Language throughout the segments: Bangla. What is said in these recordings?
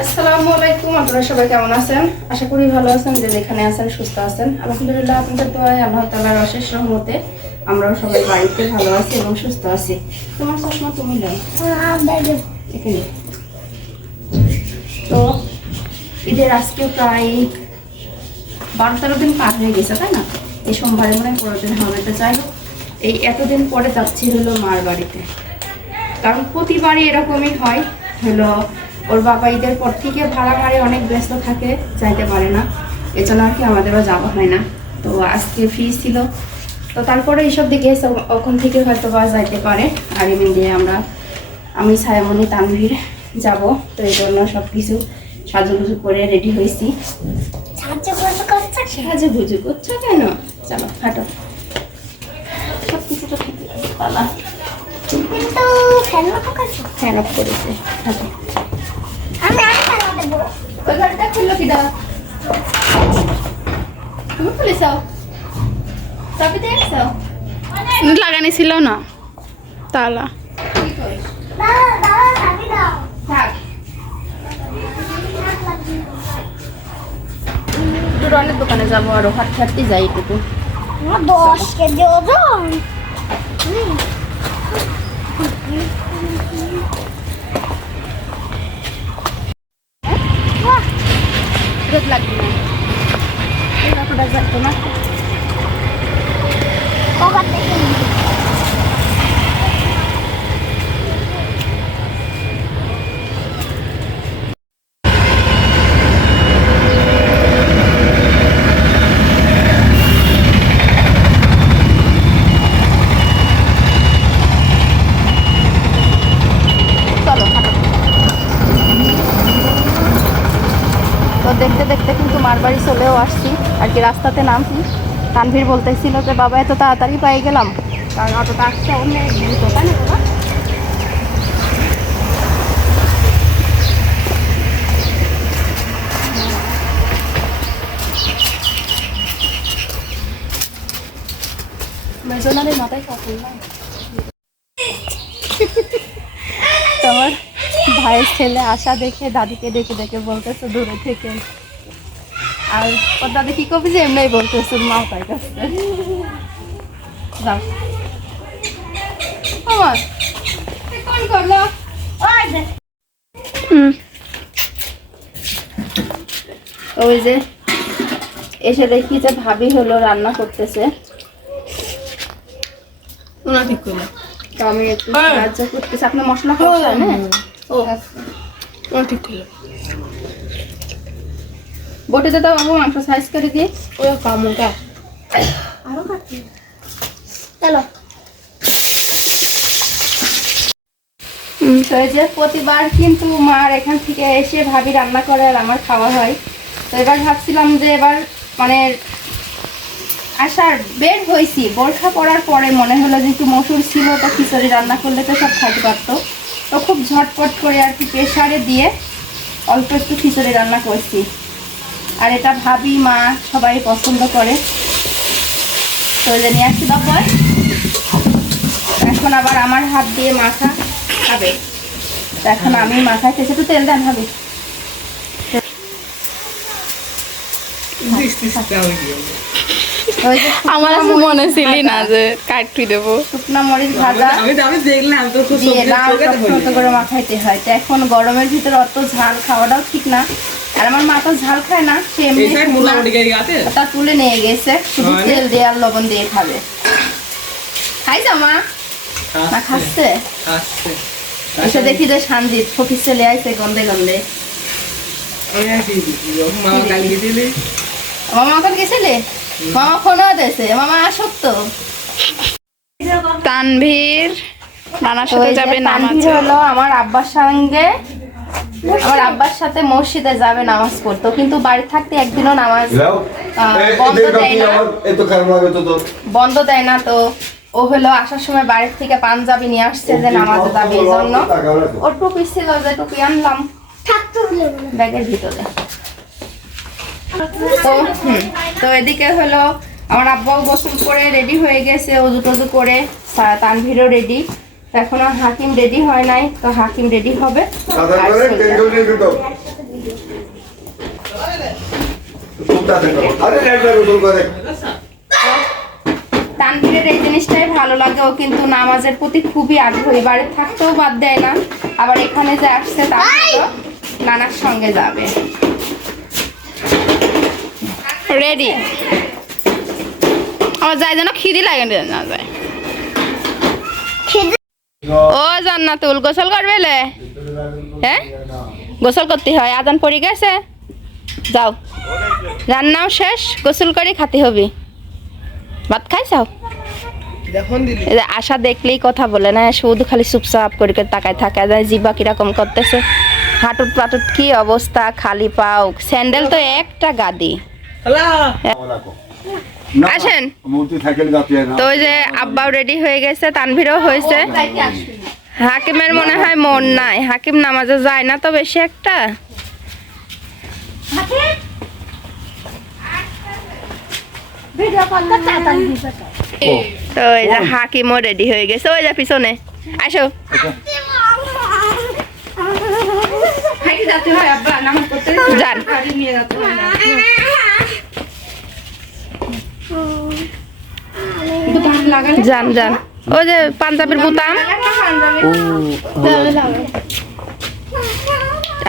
আসসালামু আলাইকুম, আপনারা সবাই কেমন আছেন? আশা করি ভালো আছেন, যে যেখানে আছেন সুস্থ আছেন। আলহামদুলিল্লাহ, আপনাদের আল্লাহ তালার অশেষ রহমতে আমরাও সবাই বাড়িতে ভালো আছি এবং সুস্থ আছি। তোমার চশমা তুমি নেই এখানে তো, ঈদের আজকে প্রায় বারো তেরো দিন পার হয়ে গেছে, তাই না? এই সোমবারে মনে হয় পনেরো দিন হবে, তো যাই হোক। এই এতদিন পরে যাচ্ছি হলো মার বাড়িতে। কারণ প্রতিবারই এরকমই হয় হলো ওর বাবা ঈদের পর থেকে ভাড়া ভাড়ে অনেক ব্যস্ত থাকে যাইতে পারে না। এজন্য আর কি আমাদেরও যাওয়া হয় না। তো আজকে ফ্রি ছিল। তো তারপরে এইসব দিকে ওখান থেকে হয়তো বা যাইতে পারে। আর এমনি দিয়ে আমরা আমি ছায়ামণি তানভীর যাব। তো এই জন্য সব কিছু সাজুগুজু করে রেডি হয়েছি। সাহায্য বুঝু করছ কেন? চলো হাঁটো। পালা কিন্তু ফ্যান লাগানো কাছে ফ্যান অফ করেছে আমি আর ফ্যান দেবো। ওই ঘরটা খুললো কি দা তুমি খুলেছ? চাবি দিয়ে গেছো লাগানি ছিল না। তালা। দুরানের দোকানে যাব আরও হাঁটতে হাঁটতে যাই একটু। দশ কেজি ওজন। রোদ লাগবে না এই কাপড়টা যাব না কবার দেখে নিবি। চলো হাঁটো তো দেখতে কিন্তু মারবাড়ি চলেও আসছি। আর কি রাস্তাতে নামছি। তানভীর বলতেছিল যে, বাবা, এত তাড়াতাড়ি পাই গেলাম। কারণ অটোটা আসছে অনেক দ্রুত তাই না, বাবা? মাথায় নাই। তোমার ভাইয়ের ছেলে আশা দেখে, দাদিকে দেখে দেখে বলতেছে, দূরে থেকে আর ওর দাদি কি করবি যে এমনি বলতেছে মা তাই কাছে যাও। আমার। কোন করল। ওই যে। এসে দেখি যে ভাবি হলো রান্না করতেছে। ওনা ঠিক করল তো আমি একটু সাহায্য করতেছি। আপনার মশলা খাওয়া না ও। ঠিক করল দাও বাবু মাংস সাইজ করে দিয়ে ওই কামুকা আরও কাটি। চলো। তো যে প্রতিবার কিন্তু মার এখান থেকে এসে ভাবি রান্না করে আর আমার খাওয়া হয়। তো এবার ভাবছিলাম যে এবার মানে আসার বের হয়েছি। বোরখা পড়ার পরে মনে হলো যে একটু মসুর ছিল তো খিচুড়ি রান্না করলে তো সব খাইতে পারতো। তো খুব ঝটপট করে আর কি প্রেশারে দিয়ে অল্প একটু খিচুড়ি রান্না করছি। আর এটা ভাবি মা সবাই পছন্দ করে। তো নিয়ে আসছি বাবা এখন আবার আমার হাত দিয়ে মাথা খাবে। এখন আমি মাথায় খেয়েছি একটু তেল দেন হবে। আমার মনে ছিলি না যে কাটটি দেবো। শুকনা মরিচ ভাজা আমি দেখলাম তো খুব দিয়ে সবজি লাল চোখে তো টকটকে হইল। করে মাখাইতে হয়। তো এখন গরমের ভিতরে অত ঝাল খাওয়াটাও ঠিক না। আর আমার মা তো ঝাল খায় না সে তা তুলে নিয়ে গেছে শুধু তেল দিয়ে আর লবণ দিয়ে খাবে। খাইছো মা? না খাচ্ছে। এসে দেখি যে ফকির চলে আইছে গন্ধে গন্ধে। মামা গেছিলে? মামা ফোনও দিয়েছে মামা আসক তানভীর নানার সাথে যাবে তানভীর হলো আমার আব্বার সঙ্গে। আমার আব্বার সাথে মসজিদে যাবে নামাজ পড়তো। কিন্তু বাড়ি থাকতে একদিনও নামাজ বন্ধ দেয় না। তো বন্ধ দেয় না তো। ও হলো আসার সময় বাড়ির থেকে পাঞ্জাবি নিয়ে আসছে যে নামাজে যাবে এই জন্য ওর টুপি ছিল যে টুপি আনলাম। ব্যাগের ভিতরে। তো হুম, তো এদিকে হলো আমার আব্বাও গোসল করে রেডি হয়ে গেছে। অজু টজু করে তানভীরও রেডি। এখনও হাকিম রেডি হয় নাই তো হাকিম রেডি হবে। আর। আরে করে তানভীরের এই জিনিসটাই ভালো লাগে ও কিন্তু নামাজের প্রতি খুবই আগ্রহী। বাড়ি থাকতেও বাদ দেয় না আবার এখানে যে আসছে তানভীরও নানার সঙ্গে যাবে। রেডি আমার যাই যেন খিদি লাগে না যায়। ও জান্নাতুল গোসল করবে লে হ্যাঁ গোসল করতে হয় আজান পড়ে গেছে? যাও। রান্নাও শেষ গোসল করে খাতে হবে। ভাত খাইছাও? যখন দিলি এই যে আশা দেখলেই কথা বলে না শুধু খালি চুপচাপ করে করে তাকায় থাকে যায় জিবা কীরকম করতেছে। হাঁটুত পাটুত কি অবস্থা খালি পাও। স্যান্ডেল তো একটা গাদি। আসেন। তো ওই যে আব্বাও রেডি হয়ে গেছে তানভীরও হয়েছে। হাকিমের মনে হয় মন নাই। হাকিম নামাজে যায় না তো বেশি একটা। তো ওই যে হাকিমও রেডি হয়ে গেছে। ওই যে পিছনে। আসো। হয় যান। গাড়ি নিয়ে যেতে হয় না বোতাম লাগালে যান যান। ওই যে পাঞ্জাবের বোতাম।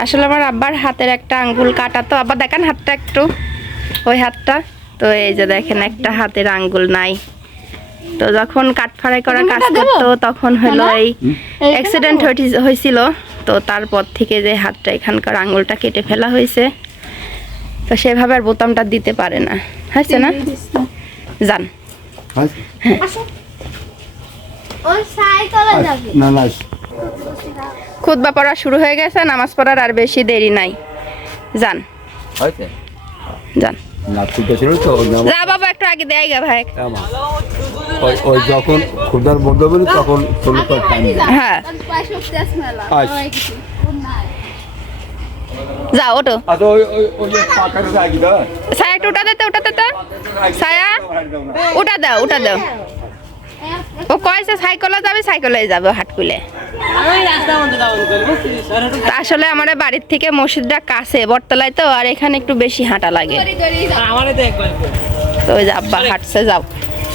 আসলে আমার আব্বার হাতের একটা আঙ্গুল কাটা। তো আব্বা দেখেন হাতটা একটু। ওই হাতটা। তো এই যে দেখেন একটা হাতের আঙ্গুল নাই। তো যখন কাঠ ফাড়াই করা কাজ করতো তখন হলো এই অ্যাক্সিডেন্ট হয়েছিল তো তারপর থেকে যে হাতটা এখানকার আঙ্গুলটা কেটে ফেলা হয়েছে তো সেভাবে আর বোতামটা দিতে পারে না। হয়েছে না? যান। খুতবা পড়া শুরু হয়ে গেছে নামাজ পড়ার আর বেশি দেরি নাই। যান। যান। যা বাবা একটু আগে দেয় গা ভাই। ওই ওই যখন খুদার মধ্যে বলি তখন হ্যাঁ। যাও ওটো আচ্ছা ওই ওই ওই যে পাকার জায়গা দাও। ছায়া একটু উঠা দিতে উঠা দিতে ছায়া উঠা দাও উঠা দাও। ও কয়েছে সাইকেলে যাবে সাইকেলে যাবে হাটকুলে। তা আসলে আমাদের বাড়ির থেকে মসজিদটা কাছে বটতলায় তো আর এখানে একটু বেশি হাঁটা লাগে। তো। তো ওই আব্বা হাঁটছে যাও।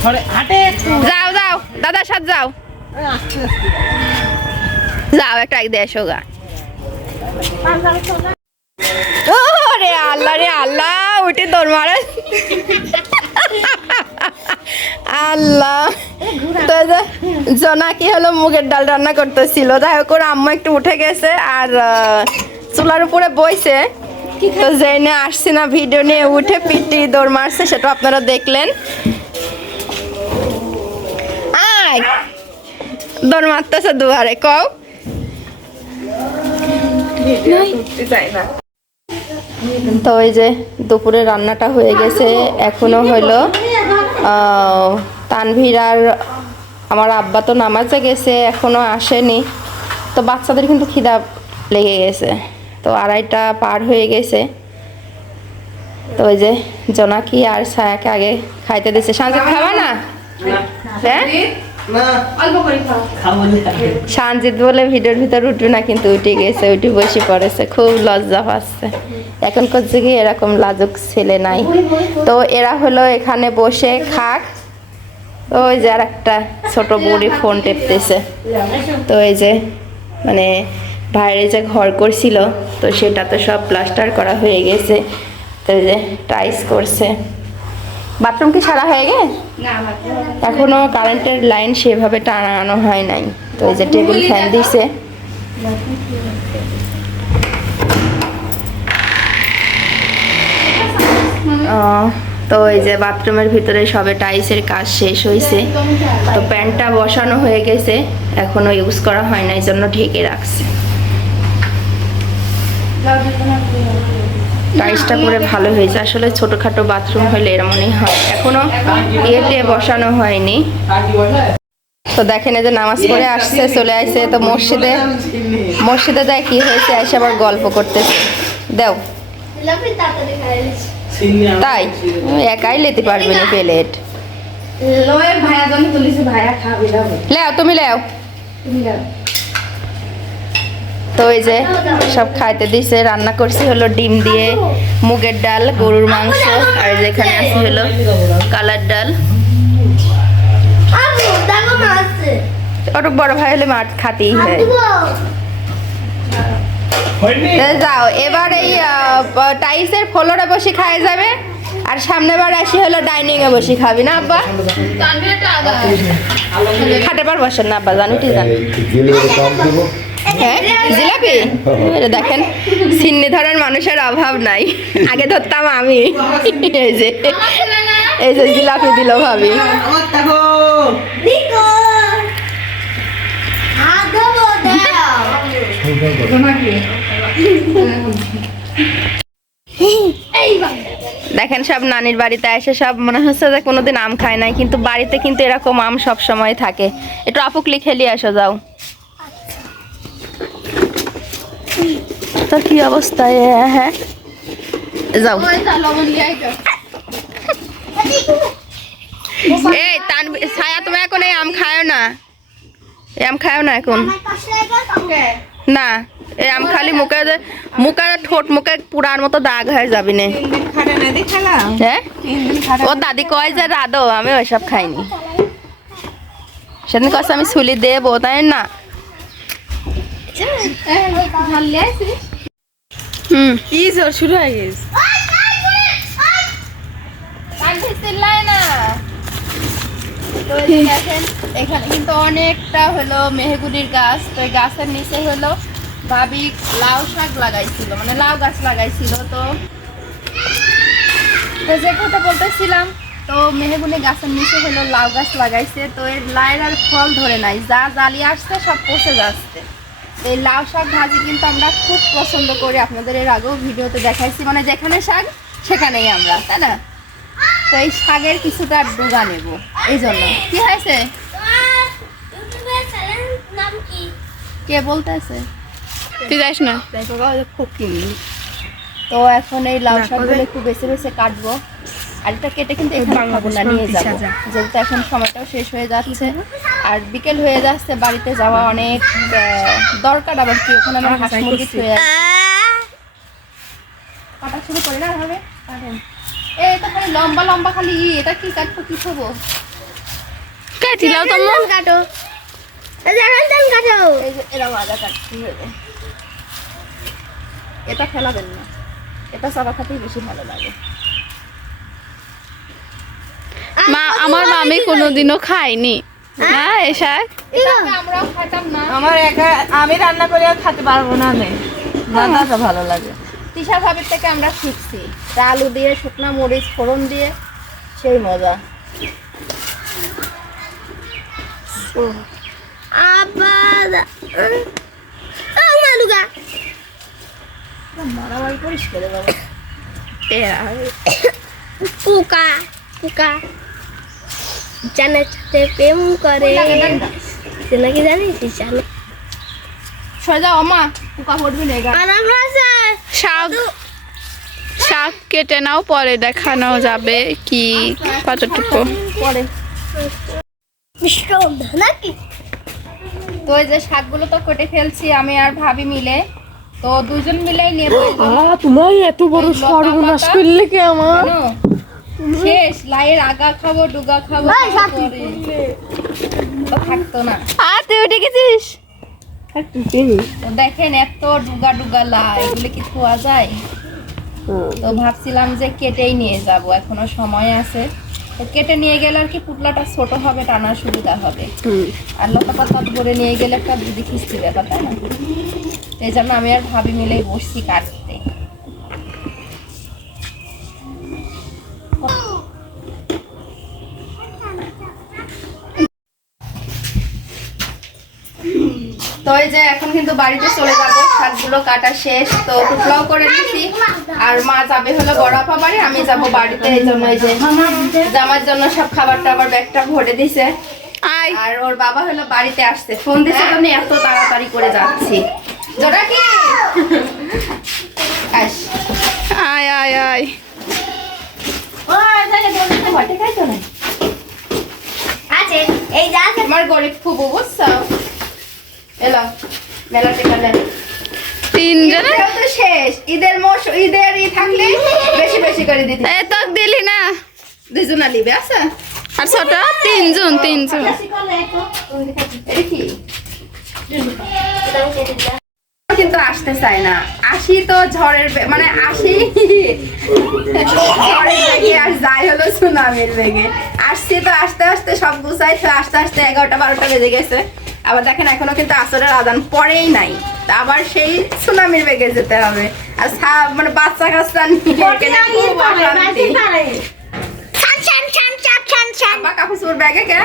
সরে হাঁটে একটু। যাও যাও। দাদার সাথে যাও। যাও একটা এক দিয়ে এসো গা। পাঞ্জাবি সোজা ও রে আল্লাহ রে আল্লাহ উঠে দৌড় মারে। আল্লাহ। তো যে জোনাকি হলো মুগের ডাল রান্না করতেছিল। যাই হোক ওর আম্মু একটু উঠে গেছে আর চুলার উপরে বইছে। তো জেনে আসছি না ভিডিও নিয়ে উঠে পিটি দৌড় মারছে সেটা আপনারা দেখলেন। আয়! দৌড় মারতেছে দুয়ারে কও। তো ওই যে দুপুরে রান্নাটা হয়ে গেছে। এখনও হইল আহ, তানভীর আর আমার আব্বা তো নামাজে গেছে এখনও আসেনি। তো বাচ্চাদের কিন্তু খিদা লেগে গেছে। তো আড়াইটা পার হয়ে গেছে। তো ওই যে জোনাকি আর ছায়াকে আগে খাইতে দিছে। সানজিৎ খাবা না? হ্যাঁ? সানজিৎ বলে ভিডিওর ভিতর উঠবে না কিন্তু উঠে গেছে উঠে বসে পড়েছে খুব লজ্জা পাচ্ছে। এখন করছে কি এরকম লাজুক ছেলে নাই। তো এরা হলো এখানে বসে খাক। তো ওই যে আর একটা ছোট বুড়ি ফোন টেপতেছে। তো এই যে মানে বাইরে যে ঘর করছিল তো সেটা তো সব প্লাস্টার করা হয়ে গেছে। তো এই যে টাইস করছে। বাথরুম কি সারা হয়ে গে না এখনও কারেন্টের লাইন সেভাবে টানানো হয় নাই। তো এই যে টেবিল ফ্যান দিছে। তো এই যে বাথরুমের ভিতরে সবে টাইলসের কাজ শেষ হয়েছে তো প্যান্টটা বসানো হয়ে গেছে। এখনও ইউজ করা হয় না এই জন্য ঢেকে রাখছে। টাইলসটা করে ভালো হয়েছে। আসলে ছোটখাটো বাথরুম হলে এরমনই হয়। এখনও ইয়েতে বসানো হয়নি। তো দেখেন যে নামাজ পড়ে আসছে চলে আসছে তো মসজিদে। মসজিদে যায় কি হয়েছে এসে আবার গল্প করতেছে। দেও। তাই? একাই লেতে পারবে না প্লেট। লয়ে ভাইয়া জন তুলিছে ভাইয়া খাবি দাও লেও তুমি লেও। তুমি দাও তো এই যে সব খাইতে দিছে, রান্না করছি হলো ডিম দিয়ে, মুগের ডাল, গরুর মাংস, আর যেখানে আছে হলো কালার ডাল। ওটুক বড় ভাই হলে মাছ খাতেই হয়। যাও, এবার এই টাইসের ফ্লোরে বসে খাওয়া যাবে, আর সামনে বার আসি হলো ডাইনিং এ বসে খাবি, না আব্বা? খাটে পার বসেন না আব্বা, জান কাম দেবো। হ্যাঁ জিলাপি? দেখেন, সিন্নি ধরার মানুষের অভাব নাই। আগে ধরতাম আমি। এই যে জিলাপি দিল ভাবি। দেখেন, সব নানির বাড়িতে এসে সব মনে হচ্ছে যে কোনোদিন আম খায় নাই, কিন্তু বাড়িতে কিন্তু এরকম আম সব সময় থাকে। একটু আপুকলি খেলি আসো যাও। তোর কি অবস্থা? হ্যাঁ যাও। এই তান ছায়া, তুমি এখন এই আম খায় না। এই আম খায় না এখন। না, এই আম খালি মুখে মুখে ঠোঁট, মুখে পুরার মতো দাগ হয়ে যাবি না। হ্যাঁ? ও দাদি কয় যে, রাধো, আমি ওইসব খাইনি। সেদিন কছে আমি ছুলি দেবো, তাই না? হুম। কি জোর শুরু হয়ে গেছে? এখানে কিন্তু অনেকটা হলো মেহগুনির গাছ। তো এই গাছের নিচে হলো ভাবি লাউ শাক লাগাইছিল মানে লাউ গাছ লাগাইছিল তো তো যে কথা বলতেছিলাম তো মেহগুনি গাছের নিচে হলো লাউ গাছ লাগাইছে তো এর লাইয়ের আর ফল ধরে নাই। যা জালি আসছে সব পচে যাচ্ছে। এই লাউ শাক ভাজি কিন্তু আমরা খুব পছন্দ করি। আপনাদের এর আগেও ভিডিওতে দেখাইছি। মানে যেখানে শাক সেখানেই আমরা তাই না? তো এই শাকের কিছুটা ডুগা নেব। এই জন্য। কি হয়েছে? কে বলতেছে? তুই যাস না? তো এখন এই লাউ শাকগুলো একটু বেছে বেছে কাটবো। আর এটা কেটে কিন্তু এখানে খাব না নিয়ে যাব। যেহেতু এখন সময়টাও শেষ হয়ে যাচ্ছে আর বিকেল হয়ে যাচ্ছে বাড়িতে যাওয়া অনেক দরকার আবার কি? ওখানে আমার হাঁস মুরগি ছুঁয়ে আছে কাটা শুরু করে না হবে কাটেন এই তো খালি লম্বা লম্বা খালি এটা কি কাটবো কি খাব? কাটিলাও তো ধান কাটো। কাটো। এই যে এরা মাজা কাটতে হবে এটা ফেলাবেন না। এটা চাপা খাতেই বেশি ভালো লাগে। মা আমার মামি কোনোদিনও খায়নি। না এ শাক? এটা আমরাও খাইতাম না আমার একা আমি রান্না করে আর খেতে পারব না আমি। রান্নাটা ভালো লাগে। তিশা ভাবির থেকে আমরা শিখছি আলু দিয়ে শুকনা মরিচ ফোড়ন দিয়ে সেই মজা। আবার মালুগা মারামারি করিস করে বাবা? পোকা পোকা। জানের সাথে প্রেম করে। তুই নাকি জানিস? জানো সরে যাও মা পোকা পড়বি না এগা আরাম আছে শাক শাক কেটে নাও পরে দেখানো যাবে কি কতটুকু। পরে। নাকি? তো এই যে শাকগুলো তো কেটে ফেলছি আমি আর ভাবি মিলে। তো দুজন মিলেই নেব। তোমার এত বড় সর্বনাশ করলে কি আমার? শেষ লাইয়ের আগা খাব ডুগা খাব তো থাকতো না। আর তুই উঠে গেছিস? দেখেন এত ডুগা ডুগা লাই এগুলো কি খোয়া যায়? তো ভাবছিলাম যে কেটেই নিয়ে যাব এখনও সময় আছে। তো কেটে নিয়ে গেলে আর কি পুটলাটা ছোট হবে টানার সুবিধা হবে। আর লতা পাতা ধরে নিয়ে গেলে একটা দিদি খিস্তি ব্যাপার তাই না? এই জন্য আমি আর ভাবি মিলেই বসছি কাটতে যে এখন কিন্তু বাড়িতে চলে যাব শাকগুলো কাটা শেষ তো টুকরাও করে দিছি আর মা যাবে হলো বড়াপা বাড়ি আমি যাব বাড়িতে এই জন্য যে জামার জন্য সব খাবার টাবার ব্যাগটা ভরে দিছে। আর ওর বাবা হলো বাড়িতে আসছে। ফোন দিছে তো আমি এত তাড়াতাড়ি করে যাচ্ছি। জোড়া কি? আয় আয় আয়। আছে। এই যা আমার গরিব খুব বুঝছ? এলো মেলা টেকা তিনজনে? তো শেষ। ঈদের মোশ ঈদের ই থাকলে বেশি বেশি করে দিতে। এ তোক দিলি না। দুজনা লিবে আছে? আর ছোট? তিনজন তিনজন। বেশি করলে একটু? এটা কি? কিন্তু আসতে চাই না। আসি তো ঝড়ের মানে আসি। ঝড়ের বেগে আর যাই হলো সুনামির বেগে আসছি তো আস্তে আস্তে সব গুছাই তো আস্তে আস্তে এগারোটা বারোটা বেজে গেছে। আবার দেখেন এখনও কিন্তু আসরের আদান পরেই নাই। তা আবার সেই সুনামির বেগে যেতে হবে। আর মানে বাচ্চা কাচ্চা নিয়ে ব্যাগে কে?